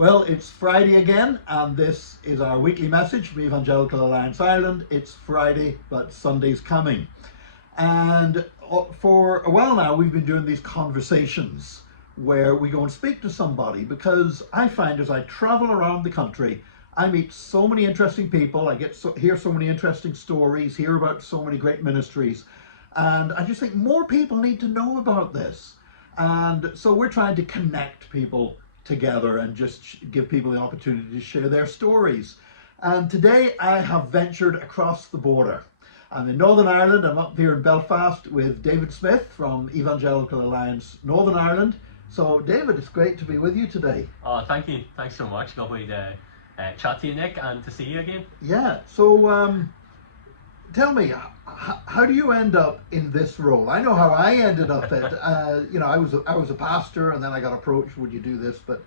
Well, it's Friday again, and this is our weekly message from Evangelical Alliance Ireland. It's Friday, but Sunday's coming. And for a while now, we've been doing these conversations where we go and speak to somebody, because I find as I travel around the country, I meet so many interesting people. I hear so many interesting stories, hear about so many great ministries. And I just think more people need to know about this. And so we're trying to connect people together and just give people the opportunity to share their stories. And today I have ventured across the border. I'm in Northern Ireland. I'm up here in Belfast with David Smyth from Evangelical Alliance Northern Ireland. So David, it's great to be with you today. Oh, thank you. Thanks so much. Lovely to chat to you, Nick, and to see you again. Yeah, so tell me, how do you end up in this role? I know how I ended up at, I was a pastor, and then I got approached, would you do this? But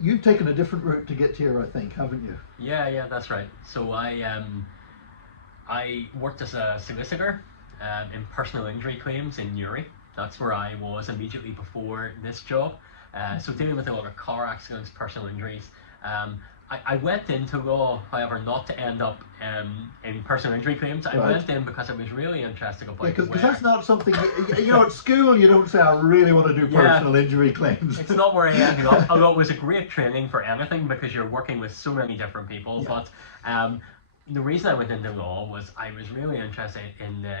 you've taken a different route to get here, I think, haven't you? Yeah, that's right. So I worked as a solicitor in personal injury claims in Newry. That's where I was immediately before this job. So dealing with a lot of car accidents, personal injuries. I went into law, however, not to end up in personal injury claims. I went in because I was really interested about because that's not something, at school you don't say, I really want to do personal injury claims. It's not where I ended up, although it was a great training for anything because you're working with so many different people. Yeah. But the reason I went into law was I was really interested in the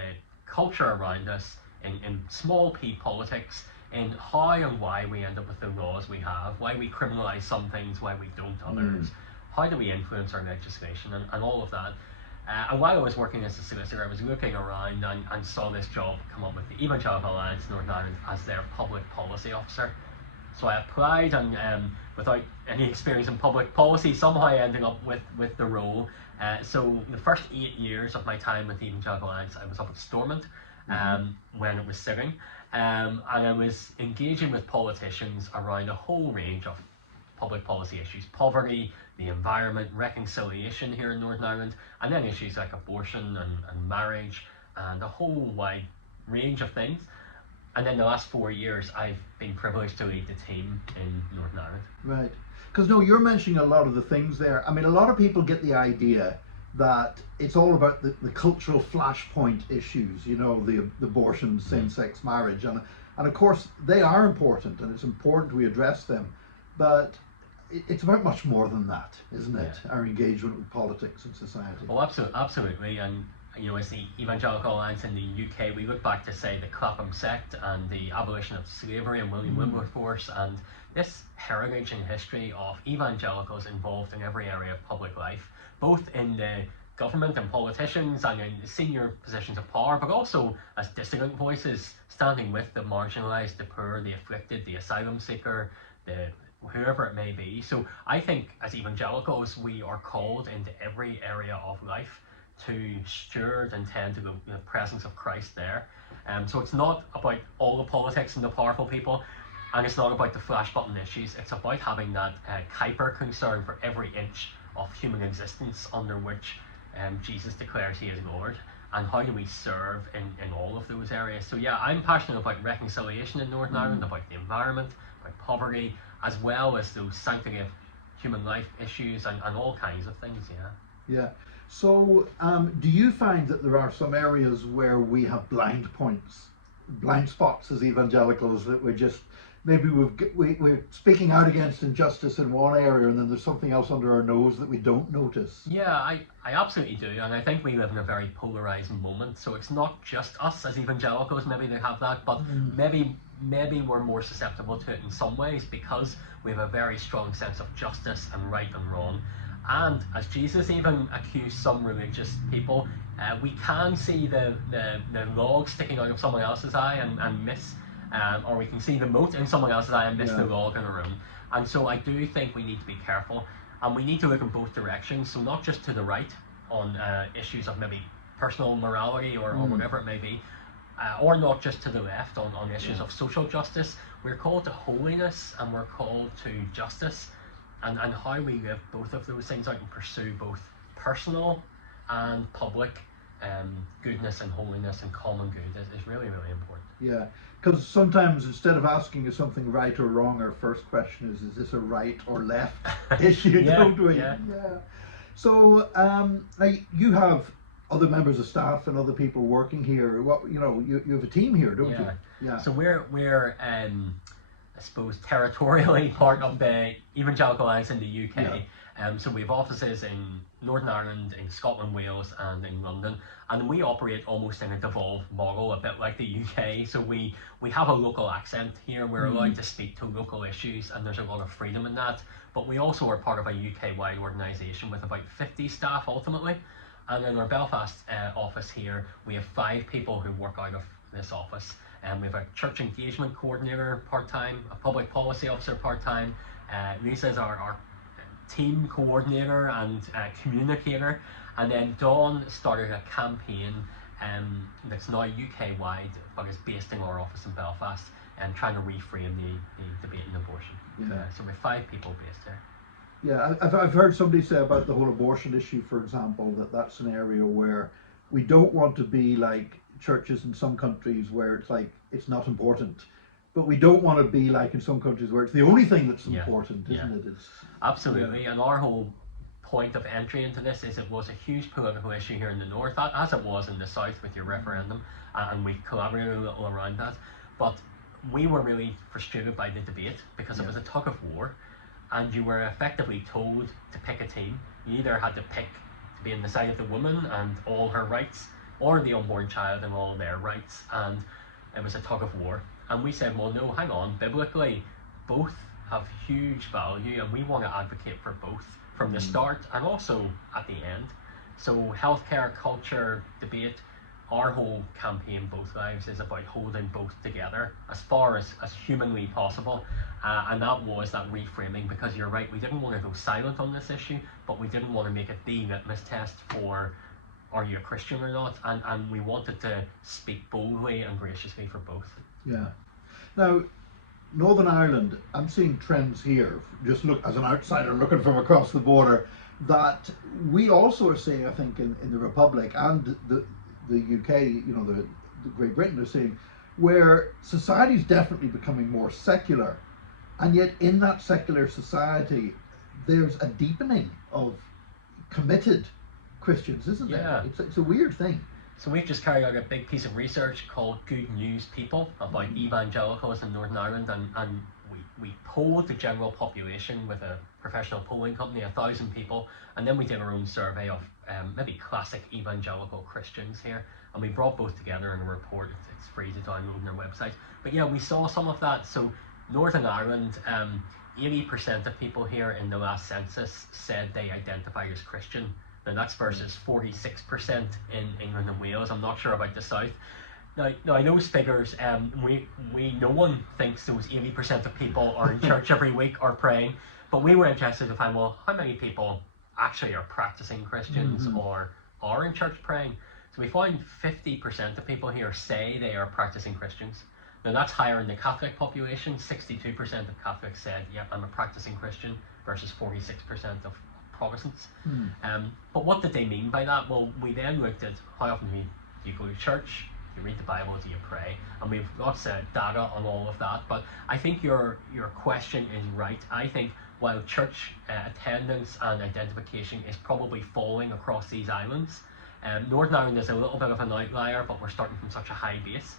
culture around us, in small p politics, in how and why we end up with the laws we have, why we criminalise some things, why we don't others, how do we influence our legislation, and all of that. And while I was working as a solicitor, I was looking around and saw this job come up with the Evangelical Alliance Northern Ireland as their public policy officer. So I applied, and without any experience in public policy, somehow I ended up with the role. So the first 8 years of my time with the Evangelical Alliance, I was up at Stormont when it was sitting. And I was engaging with politicians around a whole range of public policy issues: poverty, the environment, reconciliation here in Northern Ireland, and then issues like abortion and marriage, and a whole wide range of things. And then the last 4 years, I've been privileged to lead the team in Northern Ireland. Right. Because you're mentioning a lot of the things there. I mean, a lot of people get the idea that it's all about the cultural flashpoint issues, the abortion, same-sex marriage, and of course they are important, and it's important we address them, but it's about much more than that, isn't it? Yeah. Our engagement with politics and society. Well, absolutely, and as the Evangelical Alliance in the UK, we look back to, say, the Clapham sect and the abolition of slavery and William Wilberforce, and this heritage and history of evangelicals involved in every area of public life, both in the government and politicians and in senior positions of power, but also as dissident voices, standing with the marginalised, the poor, the afflicted, the asylum seeker, whoever it may be. So I think as evangelicals, we are called into every area of life to steward and tend to the presence of Christ there. So it's not about all the politics and the powerful people, and it's not about the flash button issues. It's about having that Kuiper concern for every inch of human existence under which Jesus declares he is Lord, and how do we serve in all of those areas. So yeah, I'm passionate about reconciliation in Northern Ireland, about the environment, about poverty, as well as those sanctity of human life issues and all kinds of things. Yeah. So do you find that there are some areas where we have blind spots as evangelicals, that we're just, maybe we're speaking out against injustice in one area, and then there's something else under our nose that we don't notice? Yeah, I absolutely do, and I think we live in a very polarised moment. So it's not just us as evangelicals, maybe they have that, but maybe we're more susceptible to it in some ways because we have a very strong sense of justice and right and wrong. And as Jesus even accused some religious people, we can see the log sticking out of someone else's eye and miss, or we can see the mote in someone else's eye and miss the log in a room. And so I do think we need to be careful, and we need to look in both directions. So not just to the right on issues of maybe personal morality or whatever it may be, or not just to the left on issues of social justice. We're called to holiness and we're called to justice, and how we live both of those things out and pursue both personal and public goodness and holiness and common good is really, really important. Yeah, because sometimes instead of asking is something right or wrong, our first question is this a right or left issue, Yeah, don't we? yeah. So, now you have other members of staff and other people working here. What you have a team here, don't you? Yeah. So we're I suppose territorially part of the Evangelical Alliance in the UK. So we have offices in Northern Ireland, in Scotland, Wales, and in London, and we operate almost in a devolved model, a bit like the UK. So we have a local accent here. We're allowed to speak to local issues, and there's a lot of freedom in that. But we also are part of a UK-wide organisation with about 50 staff ultimately. And in our Belfast office here, we have 5 people who work out of this office. We have a church engagement coordinator part-time, a public policy officer part-time. Lisa's our team coordinator and communicator. And then Dawn started a campaign that's now UK-wide, but is based in our office in Belfast, and trying to reframe the debate on abortion. So we have 5 people based there. Yeah, I've heard somebody say about the whole abortion issue, for example, that's an area where we don't want to be like churches in some countries where it's like it's not important, but we don't want to be like in some countries where it's the only thing that's important, isn't it? Absolutely, and our whole point of entry into this is it was a huge political issue here in the north, as it was in the south with your referendum, and we collaborated a little around that. But we were really frustrated by the debate because it was a tug of war. And you were effectively told to pick a team. You either had to pick to be on the side of the woman and all her rights, or the unborn child and all their rights, and it was a tug of war. And we said, well, no, hang on, biblically, both have huge value, and we want to advocate for both from the start and also at the end. So healthcare, culture, debate, our whole campaign, Both Lives, is about holding both together as far as humanly possible. And that was that reframing, because you're right, we didn't want to go silent on this issue, but we didn't want to make it the litmus test for are you a Christian or not, and we wanted to speak boldly and graciously for both. Yeah. Now, Northern Ireland, I'm seeing trends here, just look as an outsider looking from across the border, that we also are seeing, I think, in the Republic and the UK, the Great Britain are seeing, where society is definitely becoming more secular. And yet in that secular society, there's a deepening of committed Christians, isn't there? It's a weird thing. So we've just carried out a big piece of research called Good News People about evangelicals in Northern Ireland, and we polled the general population with a professional polling company, 1,000 people, and then we did our own survey of maybe classic evangelical Christians here, and we brought both together in a report. It's free to download on our website. But yeah, we saw some of that. So Northern Ireland, 80% of people here in the last census said they identify as Christian. Now that's versus 46% in England and Wales. I'm not sure about the south. Now those figures, no one thinks those 80% of people are in church every week or praying, but we were interested to find, well, how many people actually are practicing Christians or are in church praying? So we found 50% of people here say they are practicing Christians. Now that's higher in the Catholic population. 62% of Catholics said, yeah, I'm a practicing Christian, versus 46% of Protestants. But what did they mean by that? Well, we then looked at how often do you go to church, do you read the Bible, do you pray? And we've lots of data on all of that. But I think your question is right. I think while church attendance and identification is probably falling across these islands, Northern Ireland is a little bit of an outlier, but we're starting from such a high base.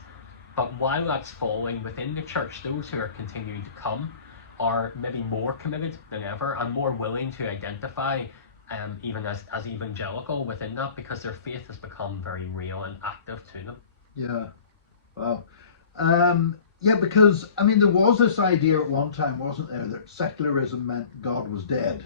But while that's falling within the church, those who are continuing to come are maybe more committed than ever and more willing to identify even as evangelical within that, because their faith has become very real and active to them. Yeah. Wow. Yeah, because I mean there was this idea at one time, wasn't there, that secularism meant God was dead.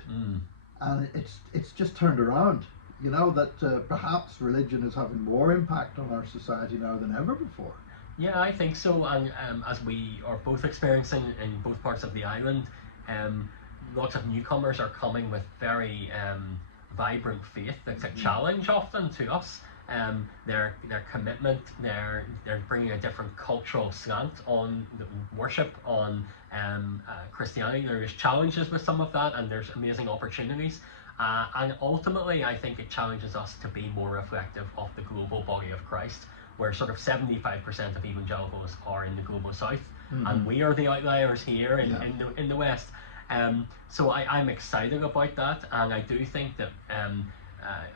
And it's just turned around. That perhaps religion is having more impact on our society now than ever before. Yeah, I think so, and as we are both experiencing in both parts of the island, lots of newcomers are coming with very vibrant faith. That's a challenge often to us. Their commitment, they're bringing a different cultural slant on the worship, on Christianity. There's challenges with some of that, and there's amazing opportunities. And ultimately, I think it challenges us to be more reflective of the global body of Christ, where sort of 75% of evangelicals are in the global south, and we are the outliers here in the West. So I'm excited about that, and I do think that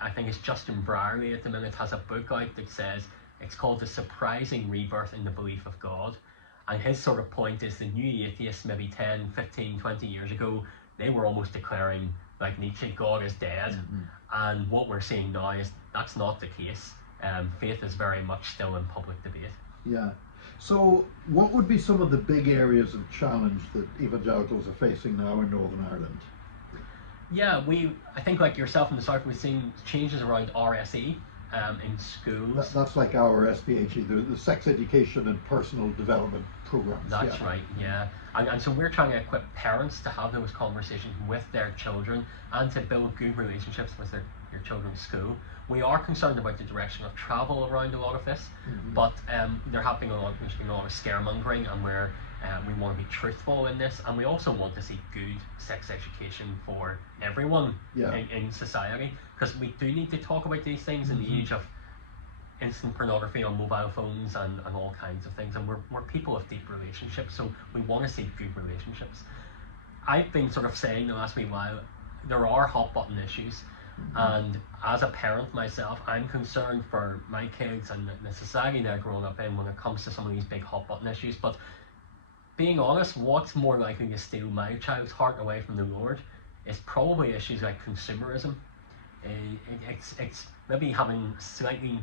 I think it's Justin Brierley at the minute has a book out that says it's called The Surprising Rebirth in the Belief of God. And his sort of point is the new atheists maybe 10, 15, 20 years ago, they were almost declaring, like Nietzsche, God is dead. And what we're seeing now is that's not the case. Faith is very much still in public debate. Yeah. So what would be some of the big areas of challenge that evangelicals are facing now in Northern Ireland? Yeah, I think like yourself in the South, we've seen changes around RSE in schools. That's like our SPHE, the Sex Education and Personal Development Programs. That's right, yeah. And so we're trying to equip parents to have those conversations with their children and to build good relationships with their children's school. We are concerned about the direction of travel around a lot of this, but there's been a lot of scaremongering, and we want to be truthful in this, and we also want to see good sex education for everyone in society, because we do need to talk about these things in the age of instant pornography on mobile phones and all kinds of things, and we're people of deep relationships, so we want to see good relationships. I've been sort of saying the last wee while, there are hot button issues, and as a parent myself, I'm concerned for my kids and the society they're growing up in when it comes to some of these big hot button issues. But being honest, what's more likely to steal my child's heart away from the Lord is probably issues like consumerism. It's maybe having a slightly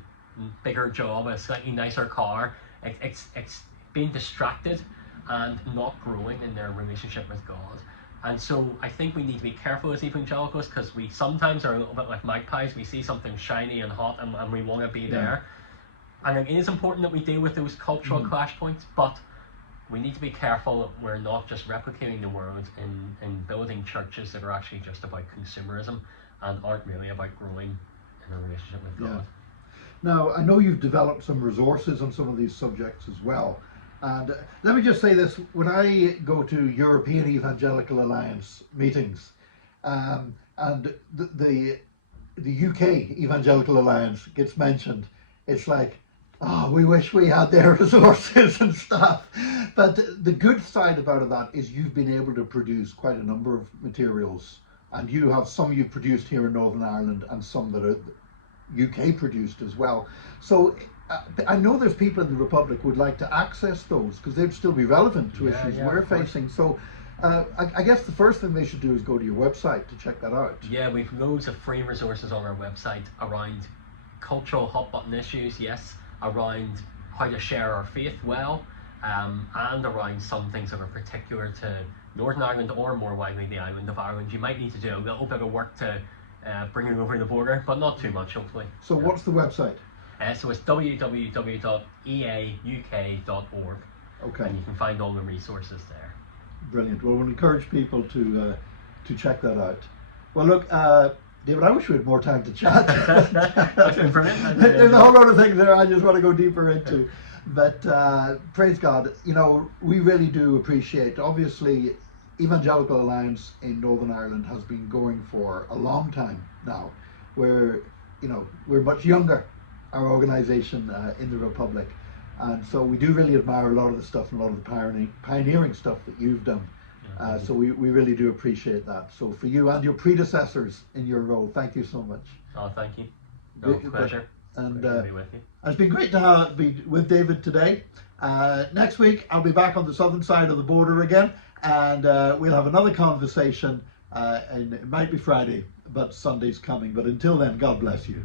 bigger job, a slightly nicer car. It's being distracted and not growing in their relationship with God. And so I think we need to be careful as evangelicals, because we sometimes are a little bit like magpies. We see something shiny and hot, and we want to be there. And it is important that we deal with those cultural clash points, but we need to be careful that we're not just replicating the world in building churches that are actually just about consumerism and aren't really about growing in a relationship with God. Now, I know you've developed some resources on some of these subjects as well. And let me just say this, when I go to European Evangelical Alliance meetings, and the UK Evangelical Alliance gets mentioned, it's like, oh, we wish we had their resources and stuff. But the good side about that is you've been able to produce quite a number of materials, and you have some you've produced here in Northern Ireland and some that are UK produced as well. So I know there's people in the Republic who would like to access those because they'd still be relevant to issues we're facing. So I guess the first thing they should do is go to your website to check that out. Yeah, we've loads of free resources on our website around cultural hot button issues, around how to share our faith well, and around some things that are particular to Northern Ireland or more widely the island of Ireland. You might need to do a little bit of work to bring it over the border, but not too much, hopefully. So what's the website? So it's www.eauk.org. Okay. And you can find all the resources there. Brilliant. Well, we'll encourage people to check that out. Well, look, David, I wish we had more time to chat. That's been brilliant. There's a whole lot of things there I just want to go deeper into. But praise God, we really do appreciate, obviously, Evangelical Alliance in Northern Ireland has been going for a long time now. We're much younger, our organisation in the Republic. And so we do really admire a lot of the stuff and a lot of the pioneering stuff that you've done. So we really do appreciate that. So for you and your predecessors in your role, thank you so much. Oh, thank you. No, pleasure. And to be with you. It's been great to be with David today. Next week, I'll be back on the southern side of the border again, and we'll have another conversation. And it might be Friday, but Sunday's coming. But until then, God bless you.